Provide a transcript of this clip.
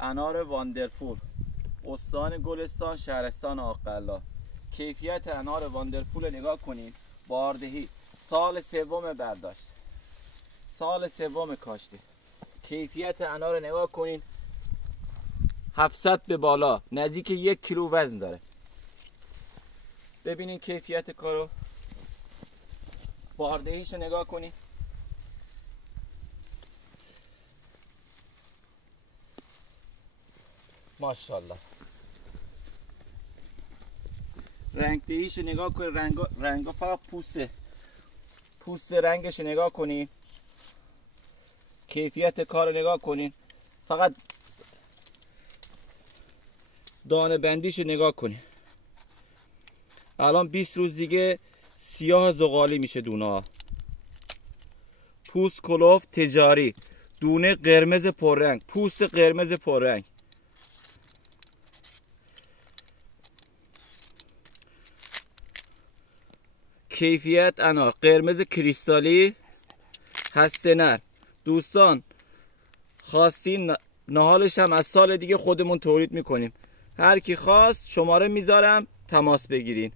انار واندرفول، استان گلستان، شهرستان آق‌قلا. کیفیت انار واندرفول نگاه کنید. باردهی، سال سوم برداشت، سال سوم کاشته. کیفیت انار نگاه کنید، 700 به بالا، نزدیک 1 کیلو وزن داره. ببینید کیفیت کارو، باردهیش نگاه کنید. ماشاءالله. رنگدهیش نگاه کنید، رنگا فقط پوست رنگش نگاه کنید. کیفیت کار نگاه کنید، فقط دانه بندیش نگاه کنید. الان 20 روز دیگه سیاه زغالی میشه دونه ها. پوست کلوف تجاری، دونه قرمز پررنگ، پوست قرمز پررنگ. کیفیت انار قرمز کریستالی، هسته نر. دوستان خواستین نهالش هم از سال دیگه خودمون تولید میکنیم. هر کی خواست شماره میذارم، تماس بگیرین.